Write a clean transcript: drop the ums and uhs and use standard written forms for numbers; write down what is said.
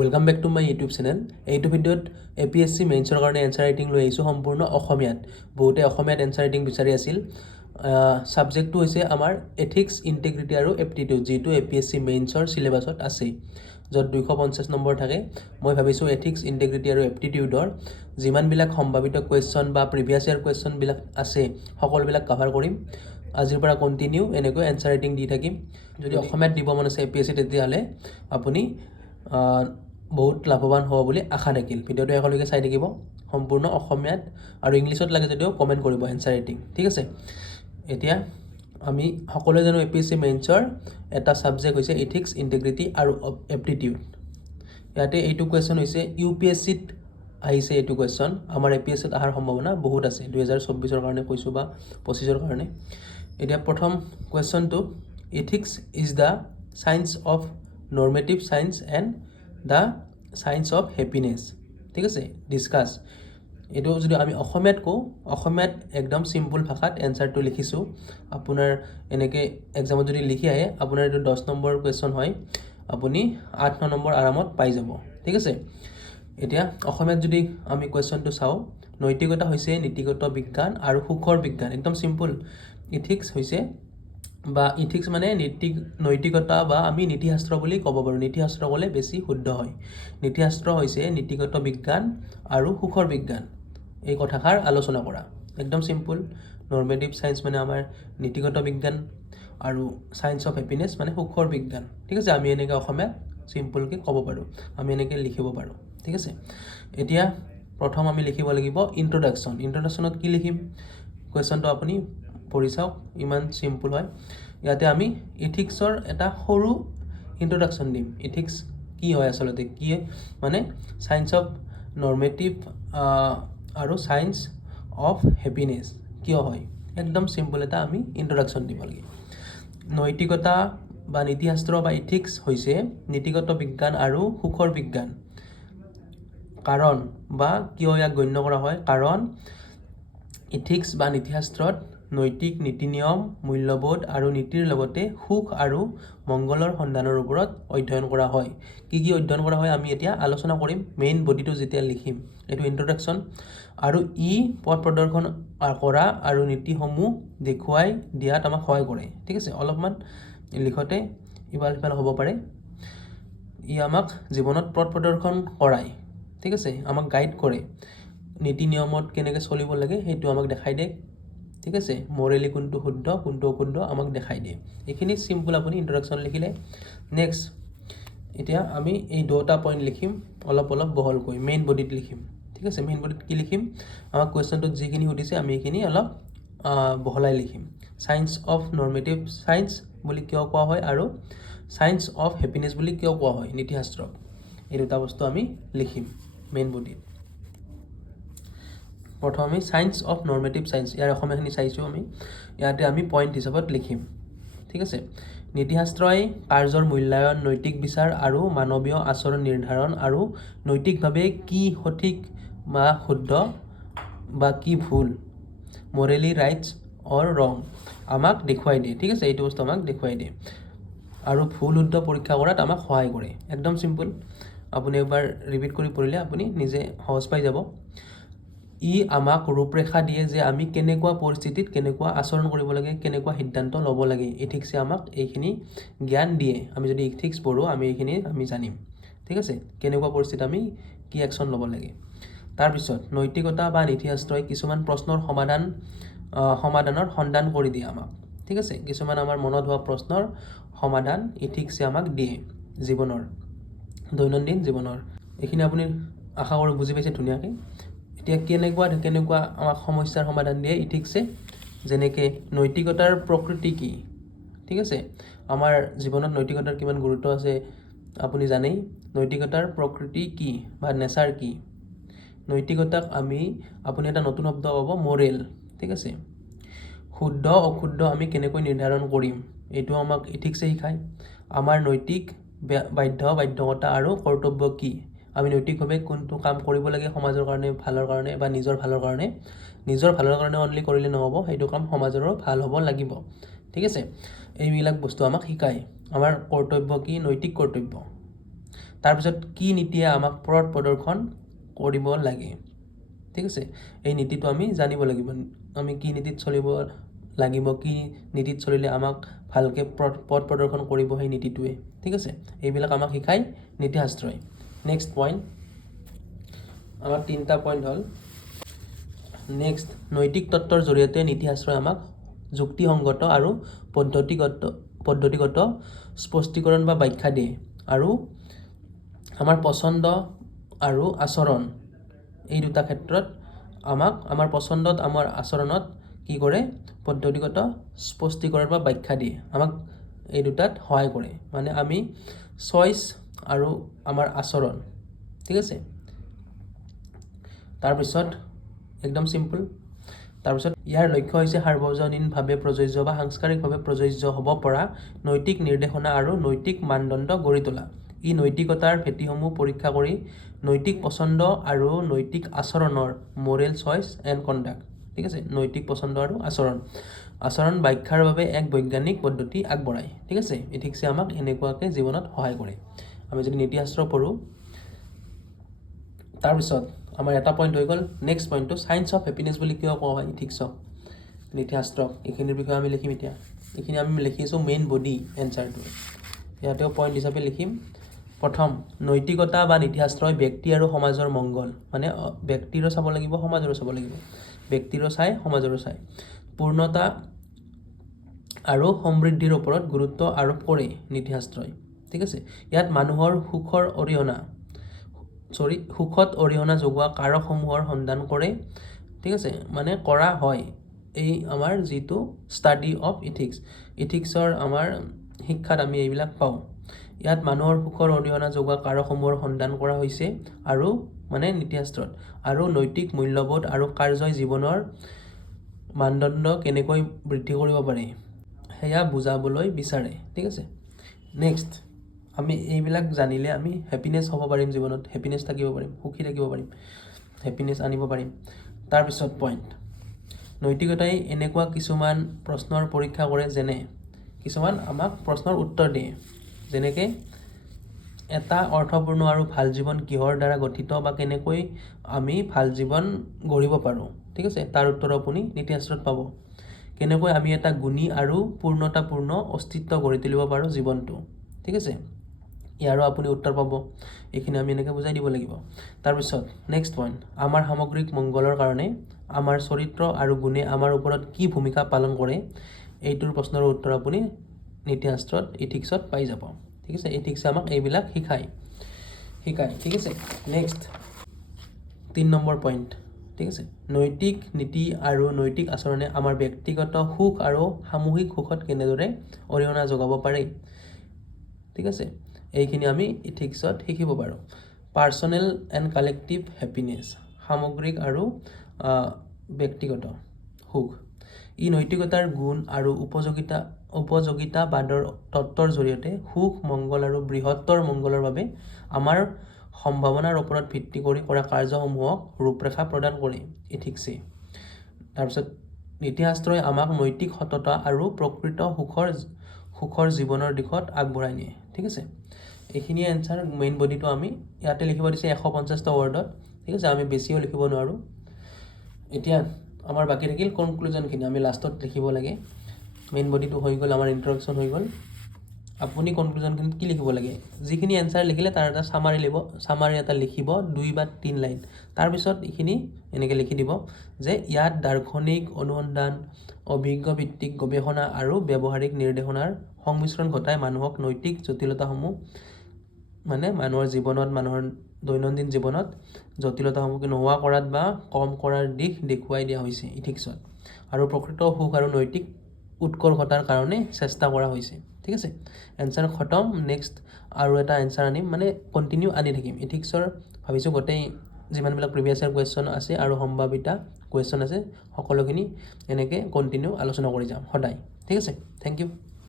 Welcome back to my YouTube channel. এইটো ভিডিঅ'ত APSC মেইনছৰ কাৰণে এনসাৰ ৰাইটিং লৈ আহিছোঁ সম্পূৰ্ণ অসমীয়াত। বহুতে অসমীয়াত এনসাৰ ৰাইটিং বিচাৰি আছিল। সাবজেক্টটো হৈছে আমাৰ এথিক্স, ইন্টিগ্ৰিটি আৰু এপ্টিটিউড, যিটো APSC মেইনছৰ সিলেবাছত আছে, য'ত 250 নম্বৰ থাকে। মই ভাবিছোঁ এথিক্স, ইন্টিগ্ৰিটি আৰু এপ্টিটিউডৰ যিমানবিলাক সম্ভাৱিত কুৱেশ্যন বা প্ৰিভিয়াছ ইয়াৰ কুৱেশ্যনবিলাক আছে সকলোবিলাক কভাৰ কৰিম। আজিৰ পৰা কণ্টিনিউ এনেকৈ এনসাৰ ৰাইটিং দি থাকিম। যদি অসমীয়াত দিব মন আছে APSC তেতিয়াহ'লে আপুনি বহুত লাভৱান হ'ব বুলি আশা থাকিল। ভিডিঅ'টো একেলগে চাই থাকিব সম্পূৰ্ণ অসমীয়াত, আৰু ইংলিছত লাগে যদিও কমেণ্ট কৰিব এনসাৰ ৰাইটিং, ঠিক আছে। এতিয়া আমি সকলোৱে জানো APSC মেইনছৰ এটা ছাবজেক্ট হৈছে এথিক্স, ইন্টিগ্ৰিটি আৰু এপ্টিটিউড। ইয়াতে এইটো কুৱেশ্যন হৈছে UPSCত আহিছে। এইটো কুৱেশ্যন আমাৰ APSCত অহাৰ সম্ভাৱনা বহুত আছে, 2024 কাৰণে কৈছোঁ বা 25 কাৰণে। এতিয়া প্ৰথম কুৱেশ্যনটো, ethics is the science of normative science and the science of happiness, ঠিক আছে। ডিছকাছ। এইটো যদি আমি অসমীয়াত কওঁ, অসমীয়াত একদম চিম্পুল ভাষাত এনসাৰটো লিখিছোঁ। আপোনাৰ এনেকৈ এক্সামত যদি লিখি আহে, আপোনাৰ এইটো 10 নম্বৰ কুৱেশ্যন হয়, আপুনি 8-9 নম্বৰ আৰামত পাই যাব, ঠিক আছে। এতিয়া অসমীয়াত যদি আমি কুৱেশ্যনটো চাওঁ, নৈতিকতা হৈছে নীতিগত বিজ্ঞান আৰু সুখৰ বিজ্ঞান। একদম চিম্পুল। ইথিক্স হৈছে বা ইথিক্স মানে নৈতিকতা বা আমি নীতিশাস্ত্ৰ বুলি ক'ব পাৰোঁ। নীতিশাস্ত্ৰ ক'লে বেছি শুদ্ধ হয়। নীতিশাস্ত্ৰ হৈছে নীতিগত বিজ্ঞান আৰু সুখৰ বিজ্ঞান, এই কথাষাৰ আলোচনা কৰা। একদম চিম্পুল। নৰ্মেটিভ চায়েন্স মানে আমাৰ নীতিগত বিজ্ঞান আৰু চায়েন্স অফ হেপিনেছ মানে সুখৰ বিজ্ঞান, ঠিক আছে। আমি এনেকৈ অসমীয়াত চিম্পুলকৈ ক'ব পাৰোঁ, আমি এনেকৈ লিখিব পাৰোঁ, ঠিক আছে। এতিয়া প্ৰথম আমি লিখিব লাগিব ইন্ট্ৰডাকশ্যন। ইন্ট্ৰডাকশ্যনত কি লিখিম? কুৱেশ্যনটো আপুনি পঢ়ি চাওক, ইমান চিম্পুল হয়। ইয়াতে আমি ইথিক্সৰ এটা সৰু ইন্ট্ৰডাকশ্যন দিম। ইথিক্স কি হয় আচলতে, কি মানে চায়েন্স অফ নৰ্মেটিভ আৰু চায়েন্স অফ হেপিনেছ কিয় হয়, একদম চিম্পুল এটা আমি ইন্ট্ৰডাকশ্যন দিব লাগে। নৈতিকতা বা নীতিশাস্ত্ৰ বা ইথিক্স হৈছে নীতিগত বিজ্ঞান আৰু সুখৰ বিজ্ঞান। কাৰণ বা কিয় ইয়াক গণ্য কৰা হয়, কাৰণ ইথিক্স বা নীতিশাস্ত্ৰত নৈতিক নীতি নিয়ম, মূল্যবোধ আৰু নীতিৰ লগতে সুখ আৰু মংগলৰ সন্ধানৰ ওপৰত অধ্যয়ন কৰা হয়। কি কি অধ্যয়ন কৰা হয় আমি এতিয়া আলোচনা কৰিম। মেইন বডিটো যেতিয়া লিখিম, এইটো ইন্ট্ৰডাকশ্যন, আৰু ই পথ প্ৰদৰ্শন কৰা আৰু নীতিসমূহ দেখুৱাই দিয়াত আমাক সহায় কৰে, ঠিক আছে। অলপমান লিখতে ইফাল সিফাল হ'ব পাৰে। ই আমাক জীৱনত পথ প্ৰদৰ্শন কৰায়, ঠিক আছে, আমাক গাইড কৰে। নীতি নিয়মত কেনেকৈ চলিব লাগে সেইটো আমাক দেখাই দিয়ে, ঠিক আছে। মৰেলি কোনটো শুদ্ধ কোনটো অশুদ্ধ আমাক দেখাই দিয়ে। এইখিনি চিম্পুল আপুনি ইন্ট্ৰডাকশ্যন লিখিলে। নেক্সট, এতিয়া আমি এই দুটা পইণ্ট লিখিম অলপ অলপ বহলকৈ, মেইন বডিত লিখিম, ঠিক আছে। মেইন বডিত কি লিখিম? আমাক কুৱেশ্যনটোত যিখিনি সুধিছে আমি এইখিনি অলপ বহলাই লিখিম। চায়েন্স অফ নৰ্মেটিভ চায়েন্স বুলি কিয় কোৱা হয় আৰু চায়েন্স অফ হেপিনেছ বুলি কিয় কোৱা হয় নীতিশাস্ত্ৰক, এই দুটা বস্তু আমি লিখিম মেইন বডিত। প্ৰথম আমি চায়েন্স অফ নৰ্মেটিভ চায়েন্স, ইয়াৰ অসমীয়াখিনি চাইছোঁ আমি। ইয়াতে আমি পইণ্ট হিচাপত লিখিম, ঠিক আছে। নীতিশাস্ত্ৰই কাৰ্যৰ মূল্যায়ন, নৈতিক বিচাৰ আৰু মানৱীয় আচৰণ নিৰ্ধাৰণ আৰু নৈতিকভাৱে কি সঠিক বা শুদ্ধ বা কি ভুল, মৰেলি ৰাইটছ অৰ ৰং আমাক দেখুৱাই দিয়ে, ঠিক আছে। এইটো বস্তু আমাক দেখুৱাই দিয়ে আৰু ভুল শুদ্ধ পৰীক্ষা কৰাত আমাক সহায় কৰে। একদম চিম্পুল। আপুনি এবাৰ ৰিপিট কৰি পঢ়িলে আপুনি নিজে সহজ পাই যাব। ই আমাক ৰূপৰেখা দিয়ে যে আমি কেনেকুৱা পৰিস্থিতিত কেনেকুৱা আচৰণ কৰিব লাগে, কেনেকুৱা সিদ্ধান্ত ল'ব লাগে। ইথিক্সে আমাক এইখিনি জ্ঞান দিয়ে। আমি যদি ইথিক্স পঢ়োঁ আমি এইখিনি আমি জানিম, ঠিক আছে, কেনেকুৱা পৰিস্থিতিত আমি কি একশ্যন ল'ব লাগে। তাৰপিছত নৈতিকতা বা নীতিশাস্ত্ৰই কিছুমান প্ৰশ্নৰ সমাধানৰ সন্ধান কৰি দিয়ে আমাক, ঠিক আছে। কিছুমান আমাৰ মনত হোৱা প্ৰশ্নৰ সমাধান ইথিক্সে আমাক দিয়ে জীৱনৰ, দৈনন্দিন জীৱনৰ। এইখিনি আপুনি আশা কৰোঁ বুজি পাইছে ধুনীয়াকৈ। এতিয়া কেনেকুৱা আমাক সমস্যাৰ সমাধান দিয়ে ইথিক্সে, যেনেকৈ নৈতিকতাৰ প্ৰকৃতি কি, ঠিক আছে। আমাৰ জীৱনত নৈতিকতাৰ কিমান গুৰুত্ব আছে আপুনি জানেই। নৈতিকতাৰ প্ৰকৃতি কি বা নেচাৰ কি। নৈতিকতাক আপুনি এটা নতুন শব্দ পাব, মৰেল, ঠিক আছে। শুদ্ধ অশুদ্ধ আমি কেনেকৈ নিৰ্ধাৰণ কৰিম এইটো আমাক ইথিক্সে শিকায়। আমাৰ নৈতিক বাধ্যকতা আৰু কৰ্তব্য কি, আমি নৈতিকভাৱে কোনটো কাম কৰিব লাগে সমাজৰ কাৰণে, ভালৰ কাৰণে বা নিজৰ ভালৰ কাৰণে। নিজৰ ভালৰ কাৰণে অনলি কৰিলে নহ'ব, সেইটো কাম সমাজৰো ভাল হ'ব লাগিব, ঠিক আছে। এইবিলাক বস্তু আমাক শিকায়। আমাৰ কৰ্তব্য কি, নৈতিক কৰ্তব্য। তাৰপিছত কি নীতিয়ে আমাক পথ প্ৰদৰ্শন কৰিব লাগে, ঠিক আছে। এই নীতিটো আমি জানিব লাগিব, আমি কি নীতিত চলিব লাগিব, কি নীতিত চলিলে আমাক ভালকৈ পথ প্ৰদৰ্শন কৰিব সেই নীতিটোৱে, ঠিক আছে। এইবিলাক আমাক শিকায় নীতিশাস্ত্ৰই। নেক্সট পইণ্ট, আমাৰ 3টা পইণ্ট হ'ল। নেক্সট, নৈতিক তত্ত্বৰ জৰিয়তে নীতিশাস্ত্ৰই আমাক যুক্তিসংগত আৰু পদ্ধতিগত স্পষ্টীকৰণ বা ব্যাখ্যা দিয়ে, আৰু আমাৰ পচন্দ আৰু আচৰণ এই দুটা ক্ষেত্ৰত আমাক আমাৰ পচন্দত আমাৰ আচৰণত কি কৰে, পদ্ধতিগত স্পষ্টীকৰণ বা ব্যাখ্যা দিয়ে, আমাক এই দুটাত সহায় কৰে। মানে আমি চইচ আৰু আমাৰ আচৰণ, ঠিক আছে। তাৰপিছত একদম চিম্পল, তাৰপিছত ইয়াৰ লক্ষ্য হৈছে সাৰ্বজনীনভাৱে প্ৰযোজ্য বা সাংস্কাৰিকভাৱে প্ৰযোজ্য হ'ব পৰা নৈতিক নিৰ্দেশনা আৰু নৈতিক মানদণ্ড গঢ়ি তোলা। ই নৈতিকতাৰ ভেটিসমূহ পৰীক্ষা কৰি নৈতিক পচন্দ আৰু নৈতিক আচৰণৰ মৰেল চইচ এণ্ড কণ্ডাক্ট, ঠিক আছে, নৈতিক পচন্দ আৰু আচৰণ ব্যাখ্যাৰ বাবে এক বৈজ্ঞানিক পদ্ধতি আগবঢ়ায়, ঠিক আছে। ইথিক্সে আমাক এনেকুৱাকৈ জীৱনত সহায় কৰে আমি যদি নীতিশাস্ত্ৰ পঢ়োঁ। তাৰপিছত আমাৰ এটা পইণ্ট হৈ গ'ল। নেক্সট পইণ্টটো, চায়েন্স অফ হেপিনেছ বুলি কিয় কোৱা হয় ইথিক্সক, নীতিশাস্ত্ৰক, এইখিনিৰ বিষয়ে আমি লিখিম এতিয়া। এইখিনি আমি লিখিছোঁ মেইন বডি এনচাৰটো, ইয়াতেও পইণ্ট হিচাপে লিখিম। প্ৰথম, নৈতিকতা বা নীতিশাস্ত্ৰই ব্যক্তি আৰু সমাজৰ মংগল, মানে ব্যক্তিৰো চাব লাগিব সমাজৰো চাব লাগিব, ব্যক্তিৰো চাই সমাজৰো চাই, পূৰ্ণতা আৰু সমৃদ্ধিৰ ওপৰত গুৰুত্ব আৰোপ কৰে নীতিশাস্ত্ৰই, ঠিক আছে। ইয়াত মানুহৰ সুখত অৰিহণা যোগোৱা কাৰকসমূহৰ সন্ধান কৰে, ঠিক আছে, মানে কৰা হয় এই আমাৰ যিটো ষ্টাডি অফ ইথিক্সৰ আমাৰ শিক্ষাত আমি এইবিলাক পাওঁ। ইয়াত মানুহৰ সুখৰ অৰিহণা যোগোৱা কাৰকসমূহৰ সন্ধান কৰা হৈছে আৰু মানে নীতিশাস্ত্ৰত, আৰু নৈতিক মূল্যবোধ আৰু কাৰ্যই জীৱনৰ মানদণ্ড কেনেকৈ বৃদ্ধি কৰিব পাৰে সেয়া বুজাবলৈ বিচাৰে, ঠিক আছে। নেক্সট, আমি এইবিলাক জানিলে আমি হেপিনেছ হ'ব পাৰিম জীৱনত, হেপিনেছ থাকিব পাৰিম, সুখী থাকিব পাৰিম, হেপিনেছ আনিব পাৰিম। তাৰপিছত পইণ্ট, নৈতিকতাই এনেকুৱা কিছুমান প্ৰশ্নৰ পৰীক্ষা কৰে, যেনে কিছুমান আমাক প্ৰশ্নৰ উত্তৰ দিয়ে, যেনেকৈ এটা অৰ্থপূৰ্ণ আৰু ভাল জীৱন কিহৰ দ্বাৰা গঠিত বা কেনেকৈ আমি ভাল জীৱন গঢ়িব পাৰোঁ, ঠিক আছে, তাৰ উত্তৰ আপুনি নীতিশাস্ত্ৰত পাব। কেনেকৈ আমি এটা গুণী আৰু পূৰ্ণতাপূৰ্ণ অস্তিত্ব গঢ়ি তুলিব পাৰোঁ জীৱনটো, ঠিক আছে, ইয়াৰো আপুনি উত্তৰ পাব। এইখিনি আমি এনেকৈ বুজাই দিব লাগিব। তাৰপিছত নেক্সট পইণ্ট, আমাৰ সামগ্ৰিক মংগলৰ কাৰণে আমাৰ চৰিত্ৰ আৰু গুণে আমাৰ ওপৰত কি ভূমিকা পালন কৰে, এইটোৰ প্ৰশ্নৰ উত্তৰ আপুনি নীতিশাস্ত্ৰত ইথিক্সত পাই যাব, ঠিক আছে। ইথিক্সে আমাক এইবিলাক শিকায়, ঠিক আছে। নেক্সট 3 নম্বৰ পইণ্ট, ঠিক আছে, নৈতিক নীতি আৰু নৈতিক আচৰণে আমাৰ ব্যক্তিগত সুখ আৰু সামূহিক সুখত কেনেদৰে অৰিহণা যোগাব পাৰে, ঠিক আছে। এইখিনি আমি ইথিক্সত শিকিব পাৰোঁ। পাৰ্চনেল এণ্ড কালেক্টিভ হেপিনেছ, সামগ্ৰিক আৰু ব্যক্তিগত সুখ। ই নৈতিকতাৰ গুণ আৰু উপযোগিতাবাদৰ তত্ত্বৰ জৰিয়তে সুখ, মংগল আৰু বৃহত্তৰ মংগলৰ বাবে আমাৰ সম্ভাৱনাৰ ওপৰত ভিত্তি কৰি কৰা কাৰ্যসমূহক ৰূপৰেখা প্ৰদান কৰে ইথিক্সে। তাৰপিছত নীতিশাস্ত্ৰই আমাক নৈতিক সততা আৰু প্ৰকৃত সুখৰ জীৱনৰ দিশত আগবঢ়াই নিয়ে, ঠিক আছে। এইখিনিয়ে এনচাৰ, মেইন বডিটো আমি ইয়াতে লিখিব দিছে 150টা ৱৰ্ডত, ঠিক আছে, আমি বেছিও লিখিব নোৱাৰোঁ। এতিয়া আমাৰ বাকী থাকিল কনক্লুজনখিনি, আমি লাষ্টত লিখিব লাগে। মেইন বডিটো হৈ গ'ল, আমাৰ ইন্ট্ৰডাকশ্যন হৈ গ'ল। আপুনি কনক্লুজনখিনিত কি লিখিব লাগে, যিখিনি এনচাৰ লিখিলে তাৰ এটা চামাৰি এটা লিখিব, 2 বা 3 লাইন। তাৰপিছত এইখিনি এনেকৈ লিখি দিব যে ইয়াত দাৰ্শনিক অনুসন্ধান, অভিজ্ঞভিত্তিক গৱেষণা আৰু ব্যৱহাৰিক নিৰ্দেশনাৰ সংমিশ্ৰণ ঘটাই মানুহক নৈতিক জটিলতাসমূহ, মানে মানুহৰ দৈনন্দিন জীৱনত জটিলতাসমূহ নোহোৱা কৰাত বা কম কৰাৰ দিশ দেখুৱাই দিয়া হৈছে ইথিক্সত, আৰু প্ৰকৃত সুখ আৰু নৈতিক উৎকৰ্ষতাৰ কাৰণে চেষ্টা কৰা হৈছে, ঠিক আছে। এনচাৰ খতম। নেক্সট আৰু এটা এনচাৰ আনিম, মানে কণ্টিনিউ আনি থাকিম ইথিক্সৰ, ভাবিছোঁ গোটেই যিমানবিলাক প্ৰিভিয়াছ ইয়াৰ কুৱেশ্যন আছে আৰু সম্ভাৱিতা কুৱেশ্যন আছে সকলোখিনি এনেকৈ কণ্টিনিউ আলোচনা কৰি যাম সদায়, ঠিক আছে। Thank U.